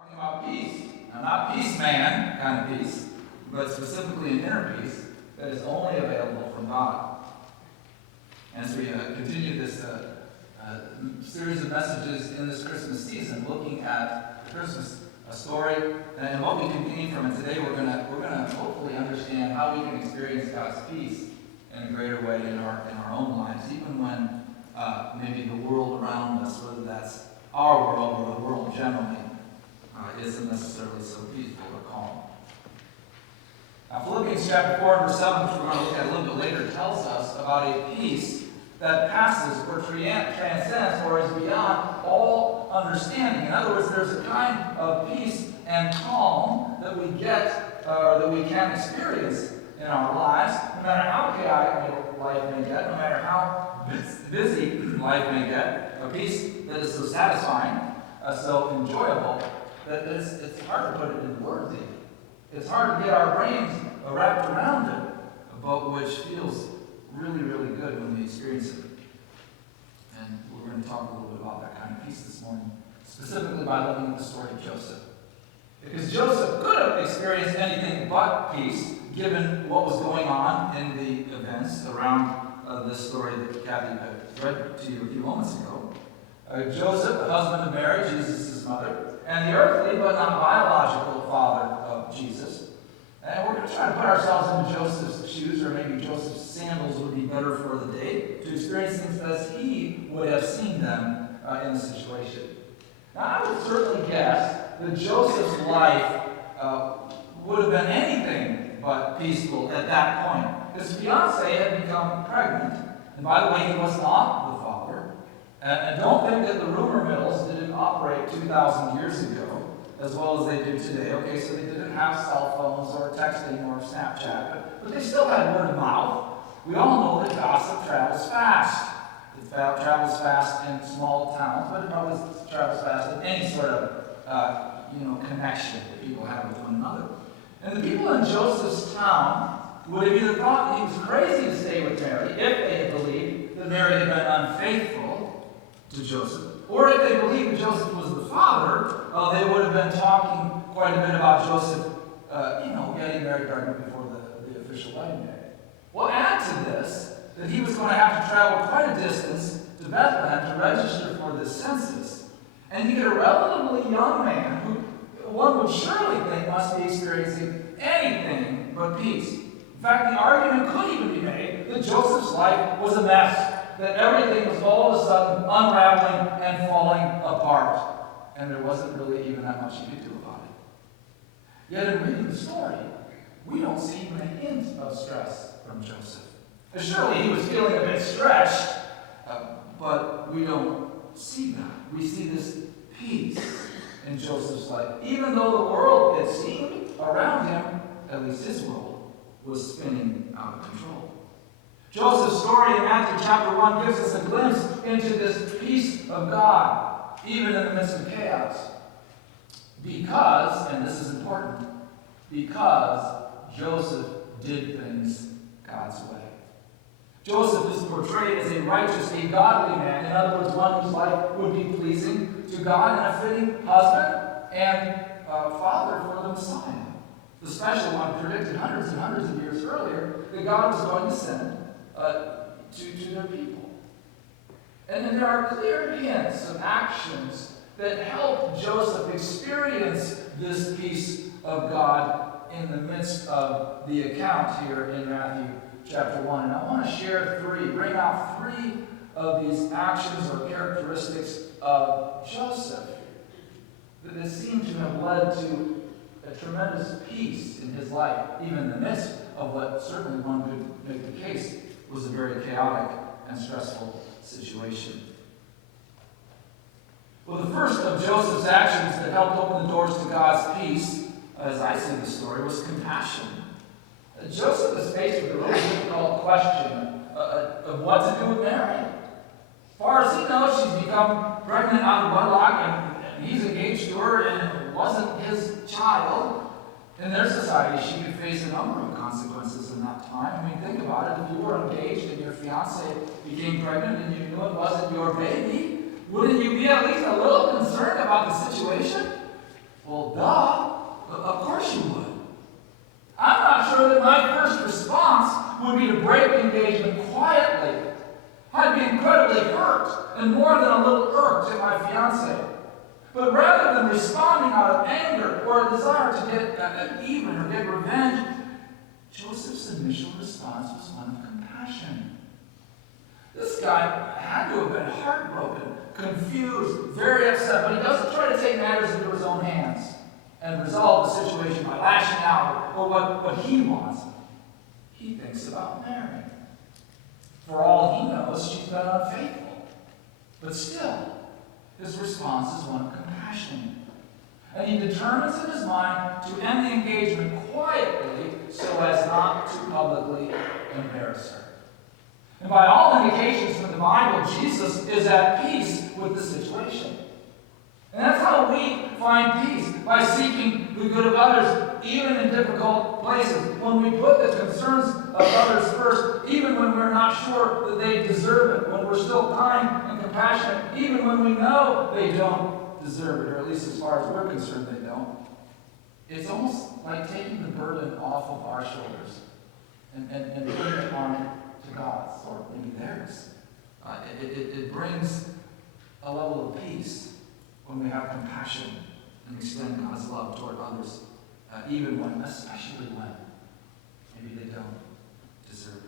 Talking about peace. Now, not peace man kind of peace, but specifically an inner peace that is only available from God. As we continue this series of messages in this Christmas season, looking at the Christmas story and what we can gain from it today, we're gonna hopefully understand how we can experience God's peace in a greater way in our own lives, even when maybe the world around us, whether that's our world or the world generally, isn't necessarily so peaceful or calm. Now, Philippians chapter 4 and verse 7, which we're going to look at a little bit later, tells us about a peace that passes or transcends or is beyond all understanding. In other words, there's a kind of peace and calm that we get, or that we can experience in our lives, no matter how chaotic life may get, no matter how busy life may get, a peace that is so satisfying, so enjoyable, that it's hard to put it in words even. It's hard to get our brains wrapped around it, but which feels really, really good when we experience it. And we're going to talk a little bit about that kind of peace this morning, specifically by looking at the story of Joseph. Because Joseph could have experienced anything but peace, given what was going on in the events around this story that Kathy read to you a few moments ago. Joseph, the husband of Mary, Jesus' mother, and the earthly but not biological father of Jesus. And we're going to try to put ourselves into Joseph's shoes, or maybe Joseph's sandals would be better for the day, to experience things as he would have seen them in the situation. Now, I would certainly guess that Joseph's life would have been anything but peaceful at that point. His fiancée had become pregnant, and by the way, he was not the father. And don't think that the rumor mills didn't operate 2,000 years ago as well as they do today. Okay, so they didn't have cell phones or texting or Snapchat, but they still had word of mouth. We all know that gossip travels fast. It travels fast in small towns, but it probably travels fast in any sort of connection that people have with one another. And the people in Joseph's town would have either thought he was crazy to stay with Mary, if they had believed that Mary had been unfaithful to Joseph, or if they believed that Joseph was the father, they would have been talking quite a bit about Joseph, getting Mary pregnant before the official wedding day. Well, add to this that he was going to have to travel quite a distance to Bethlehem to register for the census, and you get a relatively young man who one would surely think must be experiencing anything but peace. In fact, the argument could even be made that Joseph's life was a mess, that everything was all of a sudden unraveling and falling apart, and there wasn't really even that much you could do about it. Yet in reading the story, we don't see even a hint of stress from Joseph. Surely he was feeling a bit stretched, but we don't see that. We see this peace in Joseph's life. Even though the world, it seemed, around him, at least his world, was spinning out of control. Joseph's story in Matthew chapter 1 gives us a glimpse into this peace of God, even in the midst of chaos. Because, and this is important, because Joseph did things God's way. Joseph is portrayed as a righteous, a godly man. In other words, one whose life would be pleasing to God and a fitting husband and father for the Messiah. The special one predicted hundreds and hundreds of years earlier that God was going to send to their people. And then there are clear hints of actions that help Joseph experience this peace of God in the midst of the account here in Matthew chapter 1. And I want to bring out three of these actions or characteristics of Joseph that seem to have led to a tremendous peace in his life, even in the midst of what certainly one could make the case was a very chaotic and stressful situation. Well, the first of Joseph's actions that helped open the doors to God's peace, as I see the story, was compassion. Joseph is faced with a really difficult question of what to do with Mary. As far as he knows, she's become pregnant out of wedlock, and he's engaged to her, and it wasn't his child. In their society, she could face a number of consequences in that time. I mean, think about it. If you were engaged and your fiancé became pregnant and you knew it wasn't your baby, wouldn't you be at least a little concerned about the situation? Well, duh. Of course you would. I'm not sure that my first response would be to break the engagement quietly. I'd be incredibly hurt and more than a little irked at my fiancée. But rather than responding out of anger or a desire to get even or get revenge, Joseph's initial response was one of compassion. This guy had to have been heartbroken, confused, very upset, but he doesn't try to take matters into his own hands and resolve the situation by lashing out or what he wants. He thinks about Mary. For all he knows, she's been unfaithful. But still, his response is one of compassion. And he determines in his mind to end the engagement quietly so as not to publicly embarrass her. And by all indications from the Bible, Jesus is at peace with the situation. And that's how we find peace, by seeking the good of others, even in difficult places. When we put the concerns of others first, even when we're not sure that they deserve it, when we're still kind and compassionate, even when we know they don't deserve it, or at least as far as we're concerned they don't. It's almost like taking the burden off of our shoulders and putting it on to God's, or maybe theirs. It brings a level of peace when we have compassion and extend God's love toward others, especially when maybe they don't deserve it.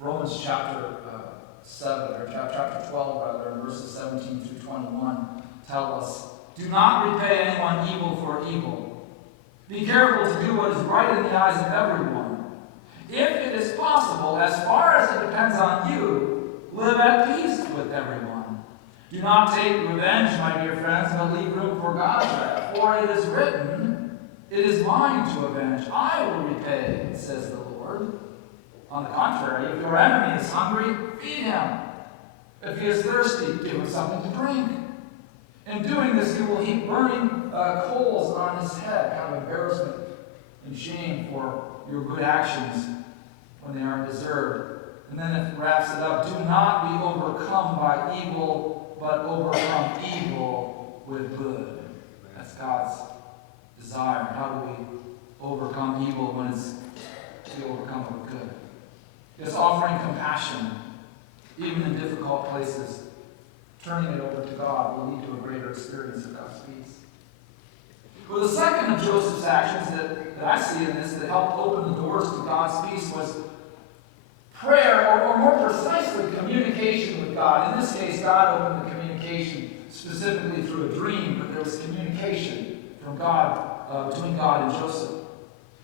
Romans chapter 12, rather, verses 17 through 21, tell us, "Do not repay anyone evil for evil. Be careful to do what is right in the eyes of everyone. If it is possible, as far as it depends on you, live at peace with everyone. Do not take revenge, my dear friends, but leave room for God's wrath. For it is written, 'It is mine to avenge. I will repay,' says the Lord. On the contrary, if your enemy is hungry, feed him. If he is thirsty, give him something to drink. In doing this, you will heap burning coals on his head," kind of embarrassment and shame for your good actions when they aren't deserved. And then it wraps it up, "Do not be overcome by evil, but overcome evil with good." That's God's desire. How do we overcome evil when it's to overcome it with good? It's offering compassion, even in difficult places. Turning it over to God will lead to a greater experience of God's peace. Well, the second of Joseph's actions that I see in this that helped open the doors to God's peace was prayer, or more precisely, communication with God. In this case, God opened the communication specifically through a dream, but there was communication from God, between God and Joseph.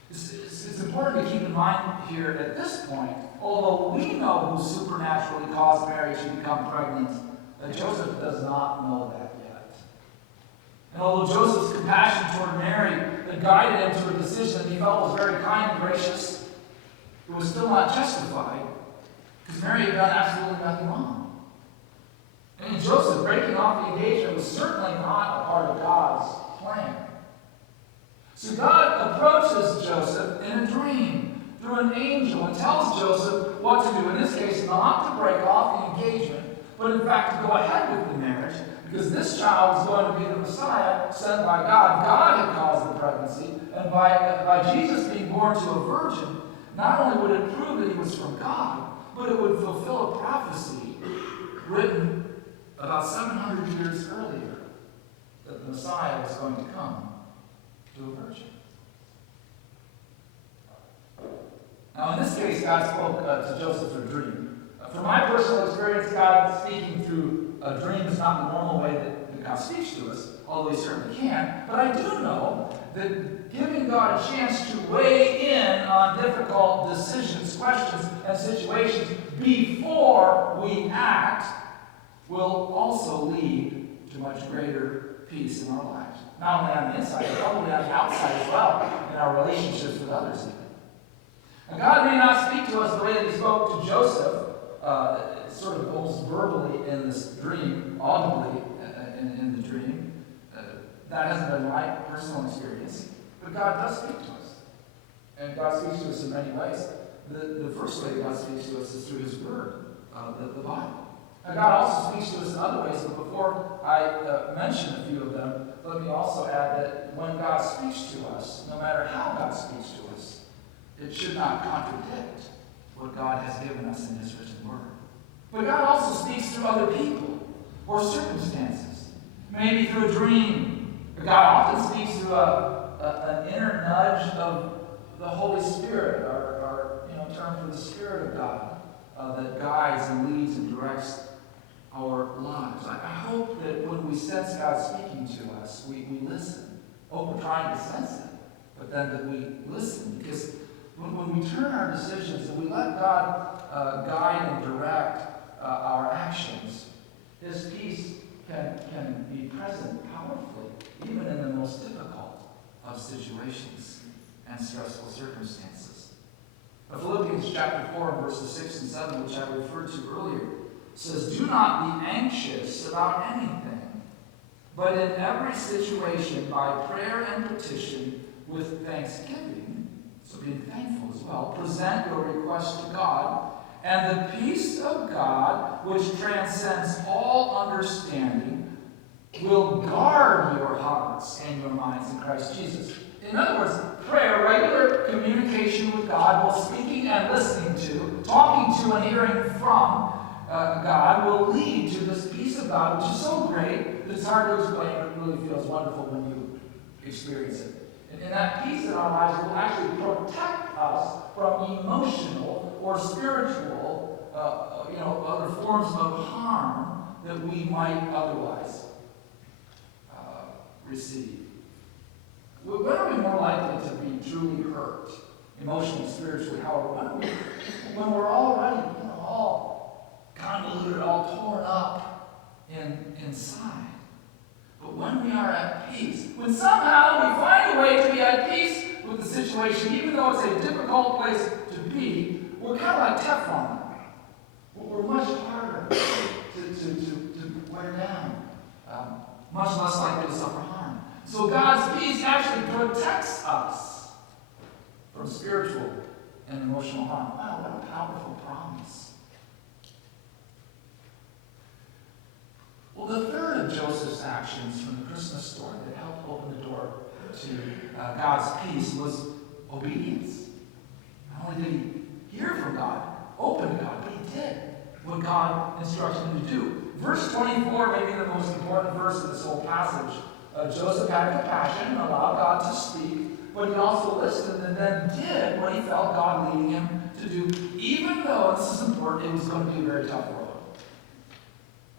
It's important to keep in mind here at this point, although we know who supernaturally caused Mary to become pregnant, Joseph does not know that yet. And although Joseph's compassion toward Mary had guided him to a decision that he felt was very kind and gracious, it was still not justified, because Mary had done absolutely nothing wrong. And Joseph breaking off the engagement was certainly not a part of God's plan. So God approaches Joseph in a dream through an angel and tells Joseph what to do. In this case, not to break off the engagement, but in fact to go ahead with the marriage, because this child was going to be the Messiah sent by God. God had caused the pregnancy, and by Jesus being born to a virgin, not only would it prove that he was from God, but it would fulfill a prophecy written about 700 years earlier that the Messiah was going to come to a virgin. Now, in this case, God spoke to Joseph through a dream. From my personal experience, God speaking through a dream is not the normal way that God speaks to us, although he certainly can. But I do know that giving God a chance to weigh in on difficult decisions, questions, and situations before we act will also lead to much greater peace in our lives. Not only on the inside, but probably on the outside as well, in our relationships with others even. And God may not speak to us the way that he spoke to Joseph, sort of almost verbally in this dream, audibly in the dream. That hasn't been my personal experience. But God does speak to us. And God speaks to us in many ways. The first way God speaks to us is through his word, the Bible. God also speaks to us in other ways, but before I mention a few of them, let me also add that when God speaks to us, no matter how God speaks to us, it should not contradict what God has given us in His written word. But God also speaks through other people or circumstances, maybe through a dream. But God often speaks through an inner nudge of the Holy Spirit, our term for the Spirit of God, that guides and leads and directs our lives. I hope that when we sense God speaking to us, we listen. We're trying to sense it, but then that we listen. Because when we turn our decisions and we let God guide and direct our actions, His peace can be present powerfully, even in the most difficult of situations and stressful circumstances. Philippians chapter 4, verses 6 and 7, which I referred to earlier, says, "Do not be anxious about anything, but in every situation, by prayer and petition, with thanksgiving," so being thankful as well, "present your request to God, and the peace of God, which transcends all understanding, will guard your hearts and your minds in Christ Jesus." In other words, prayer, regular communication with God, both speaking and listening to, talking to and hearing from God, will lead to this peace of God, which is so great that it's hard to explain, but it really feels wonderful when you experience it. And that peace in our lives will actually protect us from emotional or spiritual, other forms of harm that we might otherwise receive. When are we more likely to be truly hurt, emotionally, spiritually, however? When we're already, all convoluted, all torn up inside. But when we are at peace, when somehow we find a way to be at peace with the situation, even though it's a difficult place to be, we're kind of like Teflon. We're much harder to wear down, much less likely to suffer harm. So God's peace actually protects us from spiritual and emotional harm. Wow, what a powerful promise. Well, the third of Joseph's actions from the Christmas story that helped open the door to God's peace was obedience. Not only did he hear from God, open to God, but he did what God instructed him to do. Verse 24 may be the most important verse of this whole passage. Joseph had compassion and allowed God to speak, but he also listened and then did what he felt God leading him to do, even though, and this is important, it was going to be a very tough road.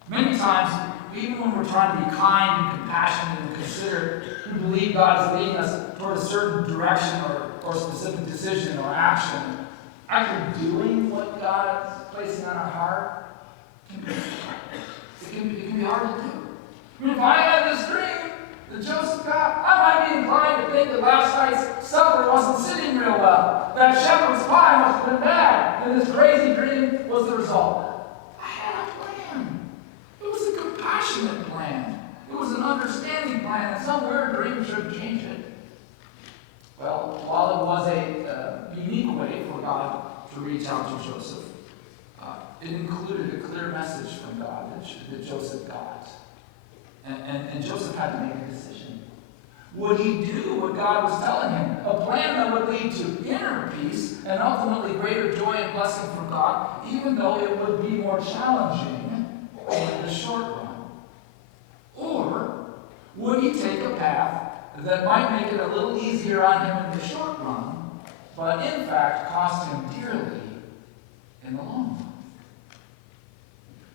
Many times, even when we're trying to be kind and compassionate and considerate, we believe God is leading us toward a certain direction or specific decision or action. Actually doing what God is placing on our heart it can be hard to do. I mean, if I had this dream that Joseph got, I might be inclined to think that last night's supper wasn't sitting real well. That shepherd's pie must have been bad, and this crazy dream was the result. I had a plan. It was a compassionate plan. It was an understanding plan, and some weird dream should change it. Well, while it was a unique way for God to reach out to Joseph, it included a clear message from God that Joseph got. And Joseph had to make a decision. Would he do what God was telling him? A plan that would lead to inner peace and ultimately greater joy and blessing from God, even though it would be more challenging in the short run. Or would he take a path that might make it a little easier on him in the short run, but in fact cost him dearly in the long run?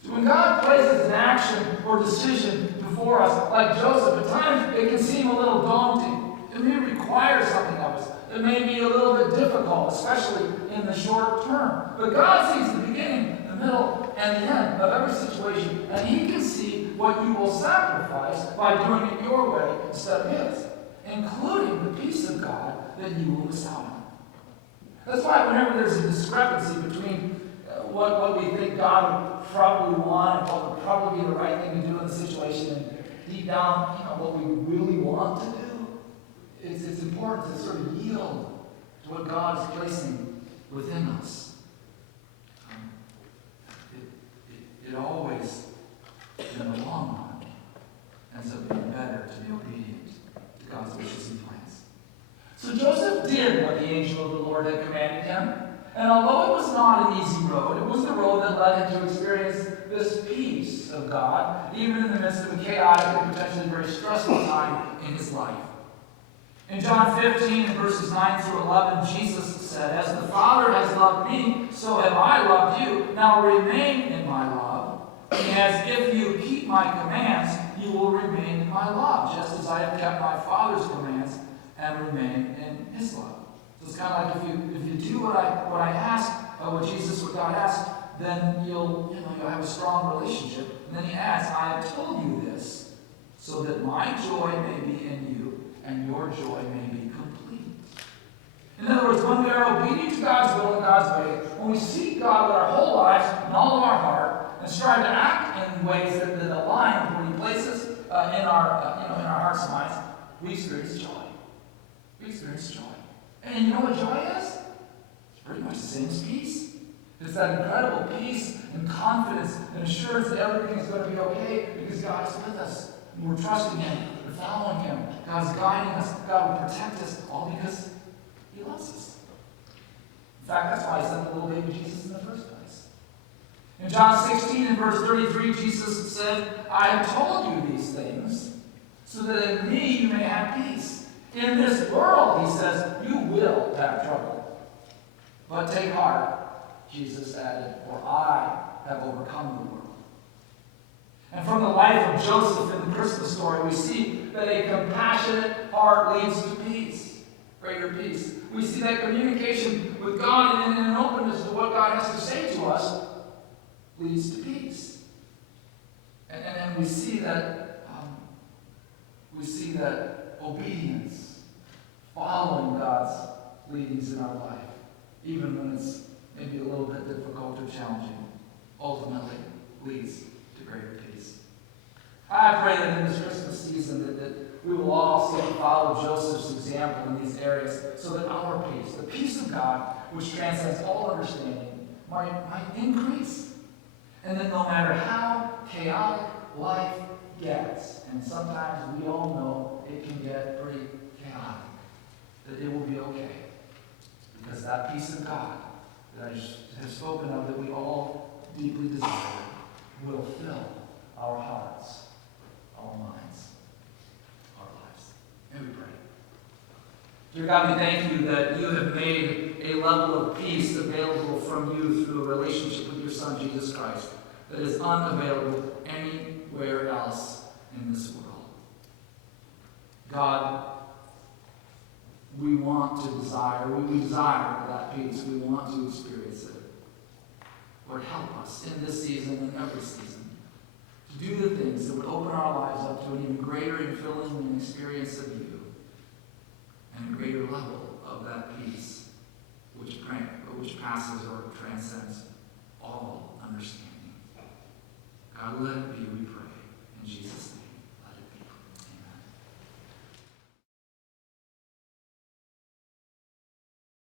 So when God places an action or decision before us, like Joseph, at times it can seem a little daunting. It may require something of us. It may be a little bit difficult, especially in the short term. But God sees the beginning, the middle, and the end of every situation, and He can see what you will sacrifice by doing it your way instead of His, including the peace of God that you will miss out on. That's why whenever there's a discrepancy between what we think God would probably want and what would probably be the right thing to do in the situation, and deep down, what we really want to do, it's important to sort of yield to what God is placing within us. It always did what the angel of the Lord had commanded him. And although it was not an easy road, it was the road that led him to experience this peace of God, even in the midst of a chaotic and potentially very stressful time in his life. In John 15, verses 9 through 11, Jesus said, "As the Father has loved me, so have I loved you. Now remain in my love. And as if you keep my commands, you will remain in my love, just as I have kept my Father's commands and remain in his love." So it's kind of like if you do what I ask, what Jesus, what God asked, then you'll have a strong relationship. And then he adds, "I have told you this, so that my joy may be in you, and your joy may be complete." In other words, when we are obedient to God's will and God's way, when we seek God with our whole lives and all of our heart, and strive to act in ways that align with what He places in our hearts and minds, we experience joy. We experience joy. And you know what joy is? It's pretty much the same as peace. It's that incredible peace and confidence and assurance that everything is going to be okay because God is with us. And we're trusting Him. We're following Him. God's guiding us. God will protect us, all because He loves us. In fact, that's why He sent the little baby Jesus in the first place. In John 16 and verse 33, Jesus said, "I have told you these things so that in me you may have peace. In this world," He says, "you will have trouble. But take heart," Jesus added, "for I have overcome the world." And from the life of Joseph in the Christmas story, we see that a compassionate heart leads to peace, greater peace. We see that communication with God and an openness to what God has to say to us leads to peace. And we see that obedience, following God's leadings in our life, even when it's maybe a little bit difficult or challenging, ultimately leads to greater peace. I pray that in this Christmas season that we will all follow Joseph's example in these areas so that our peace, the peace of God, which transcends all understanding, might increase. And that no matter how chaotic life gets, and sometimes we all know it can get pretty chaotic, that it will be okay. Because that peace of God that I have spoken of, that we all deeply desire, will fill our hearts, our minds, our lives. And we pray. Dear God, we thank you that you have made a level of peace available from you through a relationship with your Son, Jesus Christ, that is unavailable anywhere else in this world. God, we desire that peace. We want to experience it. Lord, help us in this season and every season to do the things that would open our lives up to an even greater and filling experience of you and a greater level of that peace which passes or transcends all understanding.